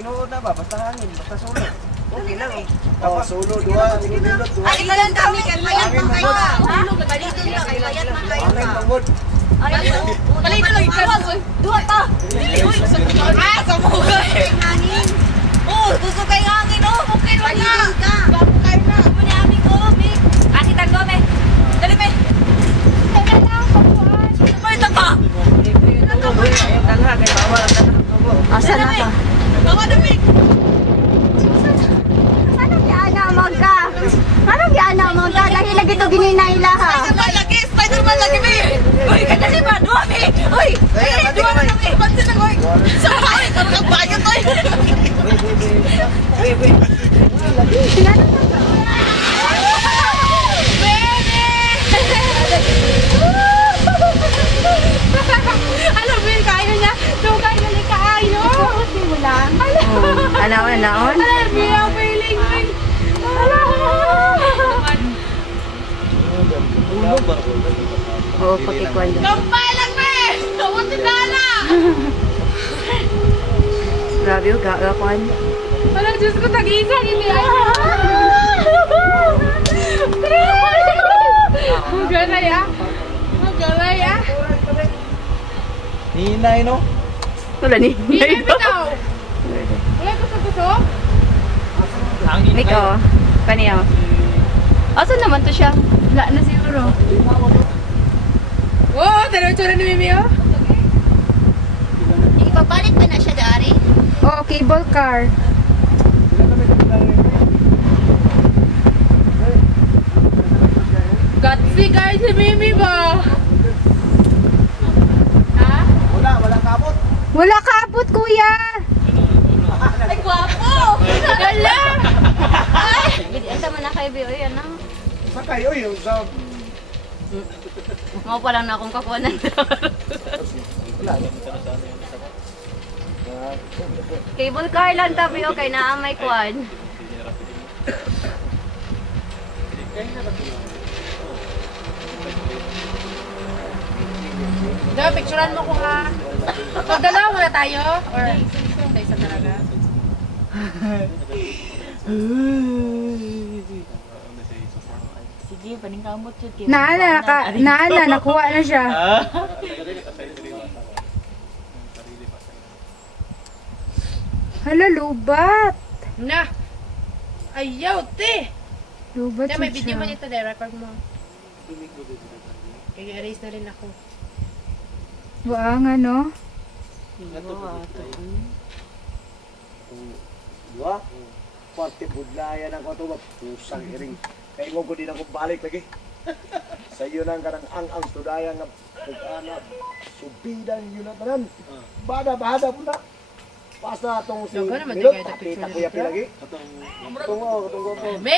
tinuod na ba? Basta hangin, basta solo. Okay lang. Oh, solo, dua, ululot, dua. Ay, lang kami kay bayad Hangin man kayo. mangod. Balito lang kay bayad man kayo. Hangin mangod. Ay, balito lang ikaw. Duha ta. Ah, sa mukha. Hangin. Oh, gusto kay hangin oh. Okay lang na. Bakay na. Muni ami ko, Big. Asi tang go, me. Dali, me. Teka lang, papuan. May taka. Ayun dala, kay bawal ang dala. Asa na ka? Bawa na, Big. Anong giana magka? Anong giana magka? Dahil lagi to gininayla ha. Spider-Man lagi, Mi. Uy, kada si ba? Dua, Mi. Uy, dua na, Mi. Pansin na, uy. Sabay, karang kabayot, uy. Wait. Alam mo yung kayo niya? Dugay na ni kayo. Hindi mo lang. Anaon. Alam mo yung feeling mo. Oo, pakikuan doon. Kampay lang, me! Kamuti dala! Grabe yung gagakuan. Alam, Diyos ko, tag-isa. Hindi ay. Magaray ah. Magaray ah. Hinay, no? Wala ni. Hindi bitaw. Wala ko sa gusto? Ikaw, kaniya. Asan naman to siya? Wala na siguro. Oo, tara-tsura ni Mimi oh. Ipapalit ba na siya dari? Oo, cable car. Gutsy guys si Mimi ba? Ha? Wala kapot. Wala kapot kuya! Ay, gwapo! Wala! Asa man na kayo, Bio? Yan ang... Sakay, oy, yung sa... Mga pa lang na akong kakuanan. Cable car lang tabi okay na may kuan. Diba, picturean mo ko ha. Magdalaw muna tayo? Or tayo sa talaga? Sige, paningkamot yun. Naana, nakuha na siya. Hala, lubat. Na. Ayaw, te. Lubat Kaya may video siya. mo nito, de, record mo. I-erase na rin ako. Buang ano? Dua? Pati budlayan ako ito, pusang iring. Kaya mo ko din ako balik lagi. Sa iyo nang karang ang studayan nga pag-anak, subidan yun na tanan. Bada po na. Basta itong si Dagan naman Milot, di kayo pakita picture ko yapi dito. lagi. Tungo ko. Me!